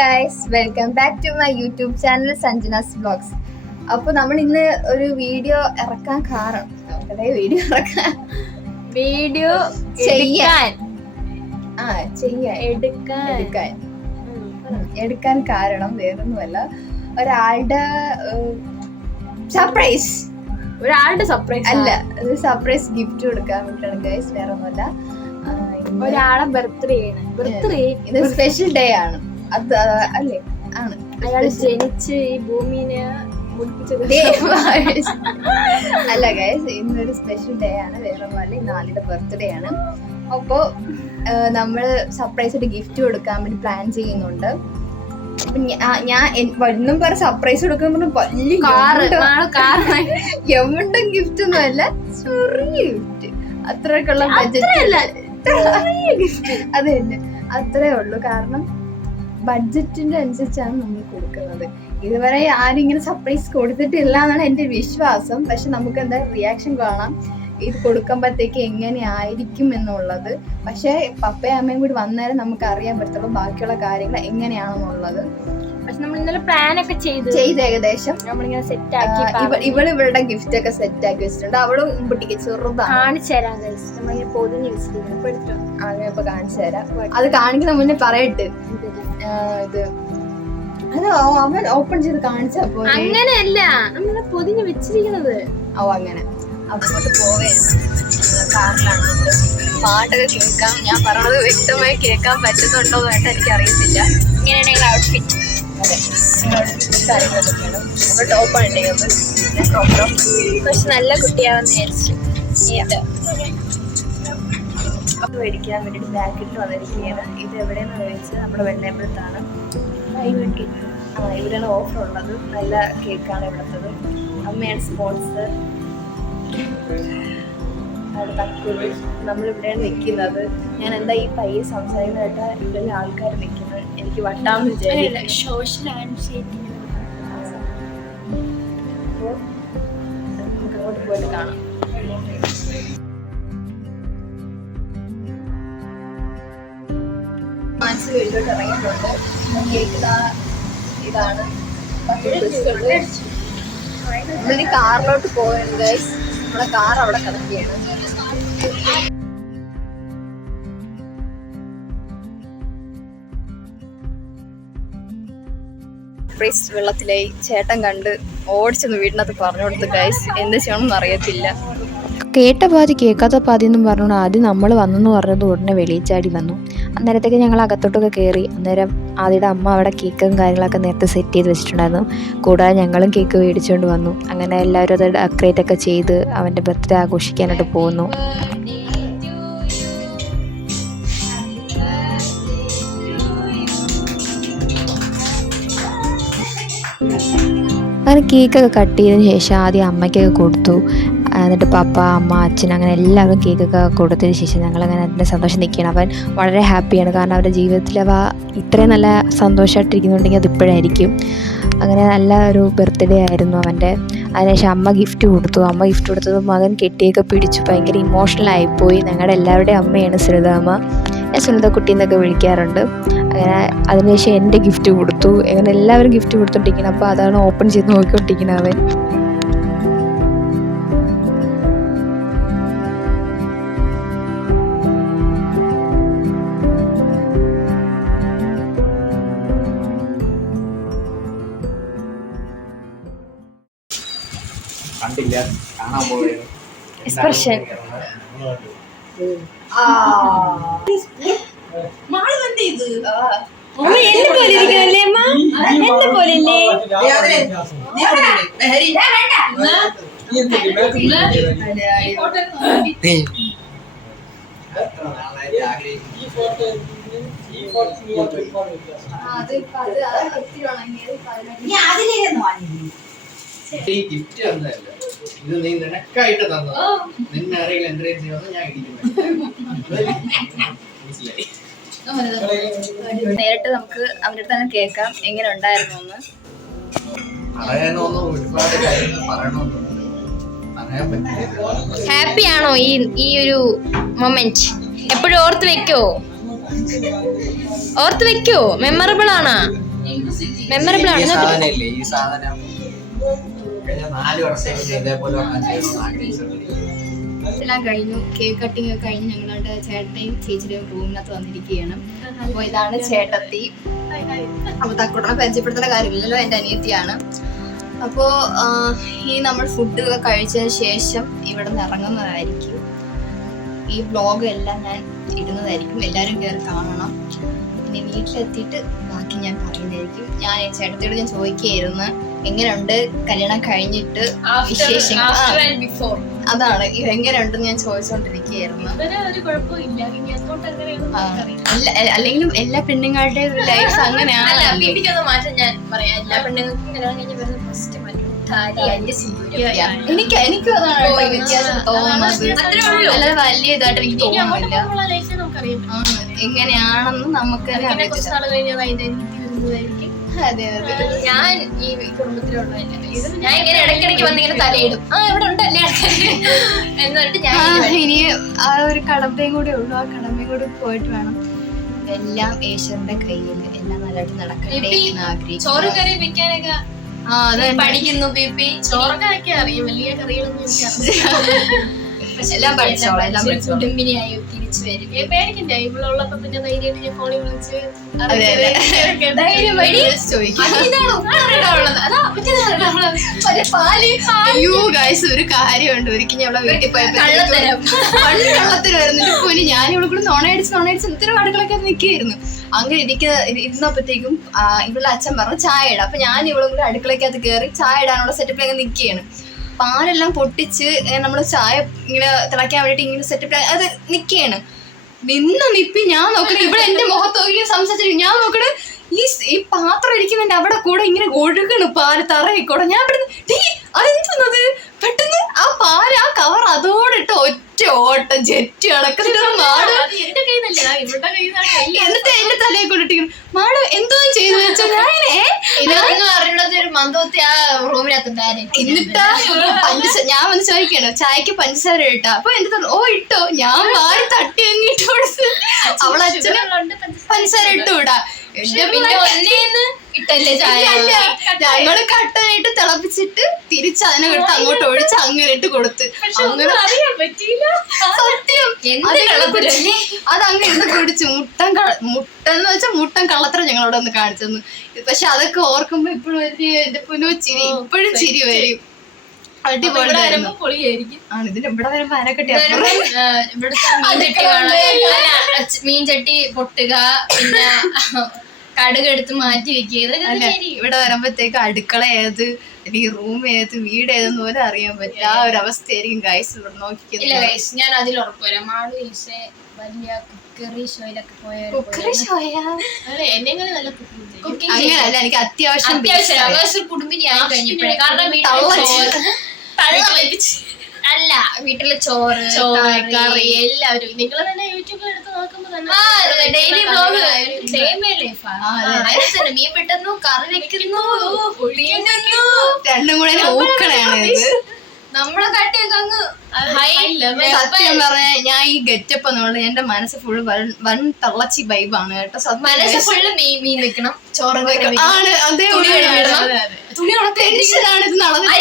Guys welcome back to my YouTube channel Sanjana's vlogs. അപ്പോൾ നമ്മൾ ഇന്ന് ഒരു വീഡിയോ ഇറക്കാൻ കാരണം എടുക്കാൻ കാരണം വേറൊന്നുമല്ല, ഒരാളുടെ സർപ്രൈസ് അല്ല, സർപ്രൈസ് ഗിഫ്റ്റ് കൊടുക്കാൻ വേണ്ടിയിട്ടാണ് ഗൈസ്, വേറൊന്നുമല്ല. ഒരാളെ ബർത്ത്ഡേ ഇത് സ്പെഷ്യൽ ഡേ ആണ്. അത് അല്ലേ ആണ്, അയാൾ ജനിച്ച് ഈ ഭൂമിനെ അല്ല ഗൈസ്, ഇന്നൊരു സ്പെഷ്യൽ ഡേ ആണ്, വേറൊന്നുമല്ല, ഇന്ന് ആളുടെ ബർത്ത്ഡേ ആണ്. അപ്പോൾ നമ്മൾ സർപ്രൈസ് ആയിട്ട് ഗിഫ്റ്റ് കൊടുക്കാൻ വേണ്ടി പ്ലാൻ ചെയ്യുന്നുണ്ട്. ഞാൻ ഒന്നും പറ സർപ്രൈസ് കൊടുക്കുമ്പോൾ വലിയ എവിടെയും ഗിഫ്റ്റ് ഒന്നും അല്ല, ചെറിയ ഗിഫ്റ്റ്, അത്രയൊക്കെയുള്ള ബഡ്ജറ്റ് അത് തന്നെ, അത്രേ ഉള്ളൂ. കാരണം ബഡ്ജറ്റിന്റെ അനുസരിച്ചാണ് നമ്മൾ കൊടുക്കുന്നത്. ഇതുവരെ ആരും ഇങ്ങനെ സർപ്രൈസ് കൊടുത്തിട്ടില്ല എന്നാണ് എൻ്റെ വിശ്വാസം. പക്ഷെ നമുക്ക് എന്താ റിയാക്ഷൻ കാണാം ഇത് കൊടുക്കുമ്പോഴത്തേക്ക് എങ്ങനെയായിരിക്കും എന്നുള്ളത്. പക്ഷെ പപ്പയും അമ്മയും കൂടി വന്നേരം നമുക്ക് അറിയാൻ പറ്റുള്ളൂ ബാക്കിയുള്ള കാര്യങ്ങൾ എങ്ങനെയാണെന്നുള്ളത്. പക്ഷെ നമ്മൾ ഇന്നലെ പ്ലാൻ ഒക്കെ ചെയ്ത് ഏകദേശം നമ്മളിങ്ങനെ സെറ്റ് ആക്കി ഇവളുടെ ഗിഫ്റ്റ് ഒക്കെ സെറ്റ് ആക്കി വെച്ചിട്ടുണ്ട്. അവളും കുട്ടിക്ക് ചെറുതാണ്, കാണിച്ചു തരാം. നമ്മളിങ്ങനെ പൊതിഞ്ഞ് വെച്ചിരിക്കുന്നു, ഇപ്പൊ കാണിച്ചു തരാം. അത് കാണിക്കുന്ന മുന്നേ പറയട്ടെ, ഇത് അത് അവൻ ഓപ്പൺ ചെയ്ത് കാണിച്ചപ്പോ അങ്ങനെയല്ല നമ്മളെ പൊതിഞ്ഞ് വെച്ചിരിക്കുന്നത്. അങ്ങനെ അങ്ങോട്ട് പോവേ കാറിലാണ്. പാട്ടൊക്കെ കേൾക്കാം, ഞാൻ പറഞ്ഞത് വ്യക്തമായി കേൾക്കാൻ പറ്റുന്നുണ്ടോ എന്ന് എനിക്കറിയത്തില്ല. ഇങ്ങനെയാണ് ഔട്ട്ഫിറ്റ്. അതെ, കാര്യങ്ങളൊക്കെയാണ്. നമ്മൾ ടോപ്പാണ് ഉണ്ടെങ്കിൽ പക്ഷെ നല്ല കുട്ടിയാവെന്ന് വിചാരിച്ചു. അപ്പോൾ മേടിക്കാൻ വേണ്ടിയിട്ട് പാക്കറ്റ് വന്നിരിക്കുകയാണ്. ഇത് എവിടെയെന്ന് ചോദിച്ചാൽ നമ്മുടെ വെണ്ണയമ്പലത്താണ്. ഇവിടെയാണ് ഓഫർ ഉള്ളത്. നല്ല കേക്കാണ് ഇവിടുത്തത്. അമ്മയാണ് സ്പോൺസർ. തക്കുരു നമ്മളിവിടെയാണ് നിൽക്കുന്നത്. ഞാൻ എന്താ ഈ പയ്യെ സംസാരിക്കുന്നതായിട്ട് ഇവിടെ ആൾക്കാർ നിൽക്കുന്നത്, എനിക്ക് വട്ടാമെന്ന് വിചാരിക്കും. Social anxiety. അപ്പോൾ നമുക്ക് അങ്ങോട്ട് പോയിട്ട് കാണാം. മനസ്സ് വീട്ടിലോട്ട് ഇറങ്ങിയിട്ടുണ്ട്. കേൾക്കുന്ന ഇതാണ്. നമ്മളിനി കാറിലോട്ട് പോകുന്നത് ഗൈസ്. നമ്മുടെ കാർ അവിടെ കിടക്കുകയാണ്. വെള്ളത്തിലായി ചേട്ടൻ കണ്ട് ഓടിച്ചെന്ന് വീടിനകത്ത് പറഞ്ഞു കൊടുത്ത് ഗൈസ്. എന്ത് ചെയ്യണമെന്ന് അറിയത്തില്ല. കേട്ട പാതി കേൾക്കാത്ത പാതി എന്നും പറഞ്ഞുകൊണ്ട് ആദ്യം നമ്മൾ വന്നെന്ന് പറഞ്ഞത് ഉടനെ വെളിയിച്ചാടി വന്നു. അന്നേരത്തേക്ക് ഞങ്ങൾ അകത്തോട്ടൊക്കെ കയറി. അന്നേരം ആദ്യയുടെ അമ്മ അവിടെ കേക്കും കാര്യങ്ങളൊക്കെ നേരത്തെ സെറ്റ് ചെയ്ത് വെച്ചിട്ടുണ്ടായിരുന്നു. കൂടാതെ ഞങ്ങളും കേക്ക് മേടിച്ചുകൊണ്ട് വന്നു. അങ്ങനെ എല്ലാവരും അത് ഡെക്കറേറ്റ് ഒക്കെ ചെയ്ത് അവൻ്റെ ബർത്ത്ഡേ ആഘോഷിക്കാനായിട്ട് പോകുന്നു. അങ്ങനെ കേക്കൊക്കെ കട്ട് ചെയ്തതിന് ശേഷം ആദ്യം അമ്മയ്ക്കൊക്കെ കൊടുത്തു. എന്നിട്ട് പപ്പ, അമ്മ, അച്ഛൻ അങ്ങനെ എല്ലാവരും കേക്കൊക്കെ കൊടുത്തതിന് ശേഷം ഞങ്ങളങ്ങനെ അതിൻ്റെ സന്തോഷം നിൽക്കുകയാണ്. അവൻ വളരെ ഹാപ്പിയാണ്. കാരണം അവരുടെ ജീവിതത്തിൽ ഇത്രയും നല്ല സന്തോഷമായിട്ടിരിക്കുന്നുണ്ടെങ്കിൽ അത് ഇപ്പോഴായിരിക്കും. അങ്ങനെ നല്ല ഒരു ബർത്ത്ഡേ ആയിരുന്നു അവൻ്റെ. അതിനുശേഷം അമ്മ ഗിഫ്റ്റ് കൊടുത്തു. അമ്മ ഗിഫ്റ്റ് കൊടുത്തത് മകൻ കെട്ടിയൊക്കെ പിടിച്ചു. ഭയങ്കര ഇമോഷണലായിപ്പോയി. ഞങ്ങളുടെ എല്ലാവരുടെയും അമ്മയാണ് സുനിതാമ്മ. ഞാൻ സുനിത കുട്ടി എന്നൊക്കെ വിളിക്കാറുണ്ട്. അങ്ങനെ അതിനുശേഷം എൻ്റെ ഗിഫ്റ്റ് കൊടുത്തു. അങ്ങനെ എല്ലാവരും ഗിഫ്റ്റ് കൊടുത്തോണ്ടിരിക്കണം. അപ്പോൾ അതാണ് ഓപ്പൺ ചെയ്ത് നോക്കിക്കൊണ്ടിരിക്കുന്നത് അവൻ. കണ്ടില്ല, കാണാൻ പോവുകയാണ്. എക്സ്പ്രഷൻ ഈ ഗിഫ്റ്റ് തന്നതല്ല, ഇത് നീ നിനക്കായിട്ട് തന്നത്. നിന്നെ ആരെങ്കിലും എന്തെങ്കിലും ചെയ്യുന്നത് ഞാൻ ഇടിക്കുന്നു. മനസ്സിലായി? നേരിട്ട് നമുക്ക് അവരുടെ തന്നെ കേൾക്കാം എങ്ങനെ ഉണ്ടായിരുന്നു എന്ന്. പറയാനൊന്നും ഒരുപാട് കാര്യങ്ങൾ പറയണമെന്നുണ്ട്, പറയാൻ പറ്റില്ല. ഹാപ്പിയാണോ ഈ ഒരു മൊമെന്റ്? എപ്പോഴും ഓർത്ത് വെക്കോ? മെമ്മറബിൾ ആണോ? മെമ്മറബിൾ ഈ ആണ് സാധനം ഇല്ലേ, ഈ സാധനം കഴിഞ്ഞ 4 വർഷം ഇതേപോലെ ഒരെണ്ണം ചെയ്യണമെന്ന് ആഗ്രഹിച്ചിട്ടുണ്ട്. എല്ലാം കഴിഞ്ഞു, കേക്ക് കട്ടിങ് ഒക്കെ കഴിഞ്ഞ് ഞങ്ങളുടെ ചേട്ടനെയും ചേച്ചിയുടെയും റൂമിനകത്ത് വന്നിരിക്കുകയാണ്. അപ്പോൾ ഇതാണ് ചേട്ടത്തി. അപ്പോൾ തക്കൂട്ടനെ പരിചയപ്പെടുത്തേണ്ട കാര്യമില്ലല്ലോ, എൻ്റെ അനിയത്തിയാണ്. അപ്പോൾ ഈ നമ്മൾ ഫുഡ് ഒക്കെ കഴിച്ചതിന് ശേഷം ഇവിടെ നിന്ന് ഇറങ്ങുന്നതായിരിക്കും. ഈ വ്ലോഗ് എല്ലാം ഞാൻ ഇടുന്നതായിരിക്കും, എല്ലാവരും കയറി കാണണം. ഇനി വീട്ടിലെത്തിയിട്ട് ബാക്കി ഞാൻ പറയുന്നതായിരിക്കും. ഞാൻ ചേട്ടത്തിയോട് ഞാൻ ചോദിക്കുകയായിരുന്നു എങ്ങനെയുണ്ട് കല്യാണം കഴിഞ്ഞിട്ട് വിശേഷങ്ങൾ, അതാണ് എങ്ങനെയുണ്ടെന്ന് ഞാൻ ചോദിച്ചോണ്ടിരിക്കുകയായിരുന്നു. അല്ലെങ്കിലും എല്ലാ പെണ്ണുങ്ങളുടെ ലൈഫ് അങ്ങനെയാണ്. ഞാൻ പറയാം, എല്ലാ പെണ്ണുങ്ങൾക്കും കല്യാണം കഴിഞ്ഞ് വരുന്ന ഫസ്റ്റ് എനിക്കും അതാണ് വ്യത്യാസം തോന്നുന്നത്. അല്ലാതെ വലിയ ഇതായിട്ട് എനിക്ക് തോന്നുന്നില്ല. എങ്ങനെയാണെന്ന് നമുക്ക് അതെ അതെ. ഞാൻ ഈ കുടുംബത്തിലുള്ള ഞാൻ ഇങ്ങനെ ഇടയ്ക്കിടയ്ക്ക് വന്നിങ്ങനെ തലയിടും, ഇവിടെ ഉണ്ടല്ലേ എന്നിട്ട് ഞാൻ ഇനി ആ ഒരു കടമ്പയും കൂടെ ഉള്ളു. ആ കടമ്പയും കൂടെ പോയിട്ട് വേണം എല്ലാം ഈശ്വരന്റെ കയ്യിൽ എല്ലാം നല്ലതായിട്ട് നടക്കട്ടെ എന്ന് ആഗ്രഹിക്കും. ചോറ് കറി വെക്കാനൊക്കെ പഠിക്കുന്നു. ചോറൊക്കെ വെക്കാൻ അറിയാം, വലിയ കറികളൊന്നും എല്ലാം പഠിച്ചോളാം. കുടുംബിനിയായി തിരിച്ചു വരും. പേടിക്കണ്ടേ, ഇവിടെ ഉള്ളപ്പോ പിന്നെ ധൈര്യമായിട്ട് ഞാൻ ഫോണിൽ വിളിച്ച് ഒരു കാര്യമുണ്ട്. ഒരിക്കലും ഞങ്ങളെ വീട്ടിൽ പോയപ്പോ കള്ളത്തിന് വരുന്നിട്ട് പോയി ഞാൻ ഇവിടെ കൂടെ നോണയടിച്ച് ഇത്തരം അടുക്കളൊക്കെ നിൽക്കുകയായിരുന്നു. അങ്ങനെ ഇരുന്നപ്പോഴത്തേക്കും ഇവളുടെ അച്ഛൻ പറഞ്ഞു ചായ ഇടാം. അപ്പൊ ഞാൻ ഇവളും കൂടെ അടുക്കളക്കകത്ത് കയറി ചായ ഇടാനുള്ള സെറ്റപ്പിലൊക്കെ നിൽക്കുകയാണ്. പാലെല്ലാം പൊട്ടിച്ച് നമ്മൾ ചായ ഇങ്ങനെ തിളയ്ക്കാൻ വേണ്ടിട്ട് ഇങ്ങനെ സെറ്റപ്പ് അത് നിൽക്കുകയാണ്. നിപ്പി ഞാൻ നോക്കണേ, ഇവിടെ എന്റെ മുഖത്ത് നോക്കി സംസാരിച്ചിട്ട് ഞാൻ നോക്കണേ ഈ പാത്രം ഇരിക്കുന്നതിന്റെ അവിടെ കൂടെ ഇങ്ങനെ ഒഴുകണ് പാല് തറയിക്കൂടെ. ഞാൻ ഇവിടെ അതെന്തുന്നത് പെട്ടെന്ന് ആ പാല് ആ കവർ അതോടെ ഇട്ട് ഒറ്റ ഓട്ടം ജെറ്റ് കണക്കുന്ന മാട് എന്നിട്ട് എന്റെ തലയെ കൊണ്ടിട്ടിരിക്കുന്നു. മാട് എന്തോ ചെയ്തു വെച്ചാൽ മന്ദോത്തി ആ റൂമിനകത്തുണ്ടായിരുന്നു. എന്നിട്ടാ ഞാൻ വന്ന് ചോദിക്കണോ ചായക്ക് പഞ്ചസാര ഇട്ടാ? അപ്പൊ എന്റെ ഓ ഇട്ടോ, ഞാൻ വാരി തട്ടി അങ്ങിട്ട് കൊടുത്ത് അവളച്ഛന് പഞ്ചസാര ഇട്ടുകൂടാ. ഇട്ടല്ലേ ചായ? ഞങ്ങള് കട്ടനായിട്ട് തിളപ്പിച്ചിട്ട് തിരിച്ച് അതിനകത്ത് അങ്ങോട്ട് ഒഴിച്ച് അങ്ങനെ ഇട്ട് കൊടുത്ത് സത്യം അതങ്ങനെ ഇരുന്ന് കുടിച്ചു. മുട്ടെന്ന് വെച്ചാൽ മുട്ടൻ കള്ളത്തരം ഞങ്ങളവിടെ ഒന്ന് കാണിച്ചെന്ന്. പക്ഷെ അതൊക്കെ ഓർക്കുമ്പോ ഇപ്പോഴും എന്റെ പൊന്നോ ചിരി, ഇപ്പോഴും ചിരി വരും. അടിപൊളിയായിരുന്നു. ആണ് ഇതിന്റെ ഇവിടെ വരുമ്പോ അനക്കെട്ടി മീൻചട്ടി പൊട്ടുക, പിന്നെ കടുകെടുത്ത് മാറ്റി വെക്കുക. ഇവിടെ വരുമ്പോഴത്തേക്ക് അടുക്കള ഏത് അല്ലെങ്കിൽ റൂം ഏത് വീട് ഏതെന്ന് പോലും അറിയാൻ പറ്റില്ല. ആ ഒരു അവസ്ഥയായിരിക്കും ഗൈസ് ഇവിടെ നോക്കിക്കുന്നത്. ഞാൻ അതിൽ ഉറപ്പുവരാം. മാളു ഈശെ വലിയ കുക്കറി ഷോയിലൊക്കെ അങ്ങനല്ല, എനിക്ക് അത്യാവശ്യം കുടുംബിനിയായി കഴിഞ്ഞപ്പോഴേ. കാരണം അല്ല, വീട്ടിലെ ചോറ് കറി എല്ലാവരും നിങ്ങൾ തന്നെ യൂട്യൂബിൽ എടുത്ത് നോക്കുമ്പോ തന്നെ ഡെയിലി വ്ലോഗ് മീൻ പെട്ടെന്നു കറി വെക്കുന്നു രണ്ടും കൂടെ നമ്മളെ കാട്ടിയൊക്കെ അങ്ങ് സത്യം പറഞ്ഞ ഞാൻ ഈ ഗെറ്റപ്പ് എന്നുള്ളത് എന്റെ മനസ്സ് ഫുള്ള് വൺ തള്ളച്ചി വൈബാണ് കേട്ടോ. മനസ്സ് ഫുള്ള് മീൻ വെക്കണം, ചോറ് ആണ്. അതേ തുണി ടെൻഷനാണ് ഇത് നടന്നത്.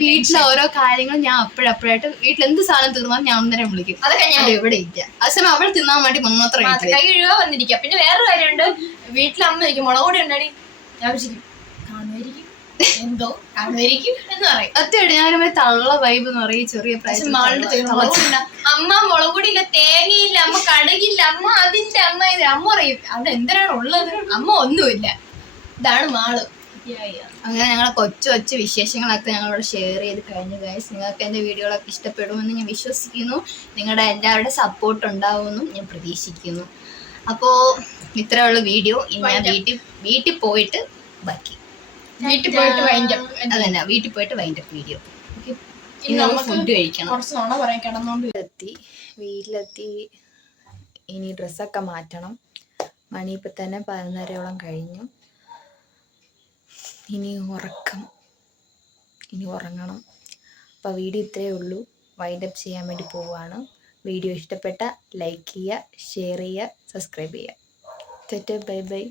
വീട്ടിലെ ഓരോ കാര്യങ്ങളും ഞാൻ അപ്പോഴപ്പോഴായിട്ട് വീട്ടിൽ എന്ത് സാധനം തീർന്നാൽ ഞാൻ അന്നേരം വിളിക്കും. അതൊക്കെ ഞാൻ ഇവിടെ ഇല്ല. അതേസമയം അവൾ തിന്നാൻ വേണ്ടി മാത്രം കൈ കഴുകാൻ വന്നിരിക്കുക. പിന്നെ വേറൊരു കാര്യമുണ്ട്, വീട്ടിൽ അമ്മ ഇരിക്കും മുളക് പൊടി ഉണ്ടാടി ഞാൻ വിളിച്ചിരിക്കും കാണുമായിരിക്കും എന്തോ കാണുമായിരിക്കും എന്ന് പറയും. സത്യമായിട്ട് ഞാനമ്മ തള്ള വൈബ് എന്ന് പറയും. ചെറിയ അമ്മ മുളക് പൊടിയില്ല, തേങ്ങയില്ല, അമ്മ കടകില്ല, അമ്മ അതിന്റെ അമ്മ ഇത് അമ്മ പറയും അവിടെ എന്തിനാണ് ഉള്ളത്, അമ്മ ഒന്നുമില്ല. ഇതാണ് മാള്. അങ്ങനെ ഞങ്ങളെ കൊച്ചു വിശേഷങ്ങളൊക്കെ ഞങ്ങളിവിടെ ഷെയർ ചെയ്ത് കഴിഞ്ഞു ഗൈസ്. നിങ്ങൾക്ക് എൻ്റെ വീഡിയോകളൊക്കെ ഇഷ്ടപ്പെടുമെന്ന് ഞാൻ വിശ്വസിക്കുന്നു. നിങ്ങളുടെ എല്ലാവരുടെ സപ്പോർട്ട് ഉണ്ടാവുമെന്നും ഞാൻ പ്രതീക്ഷിക്കുന്നു. അപ്പോൾ ഇത്രയുള്ള വീഡിയോ. ഇനി ഞാൻ വീട്ടിൽ പോയിട്ട് ബാക്കി വീട്ടിൽ പോയിട്ട് അതന്നെ വീട്ടിൽ പോയിട്ട് വൈൻഡപ്പ് വീഡിയോ. ഇനി നമ്മൾ ഫുഡ് കഴിക്കണം. വീട്ടിലെത്തി ഇനി ഡ്രസ്സൊക്കെ മാറ്റണം. മണി ഇപ്പം തന്നെ 11:30 കഴിഞ്ഞു. ഇനി ഉറങ്ങണം. അപ്പോൾ വീഡിയോ ഇത്രയേ ഉള്ളൂ. വൈൻഡപ്പ് ചെയ്യാൻ വേണ്ടി പോവുകയാണ്. വീഡിയോ ഇഷ്ടപ്പെട്ട ലൈക്ക് ചെയ്യുക, ഷെയർ ചെയ്യുക, സബ്സ്ക്രൈബ് ചെയ്യുക. Bye bye.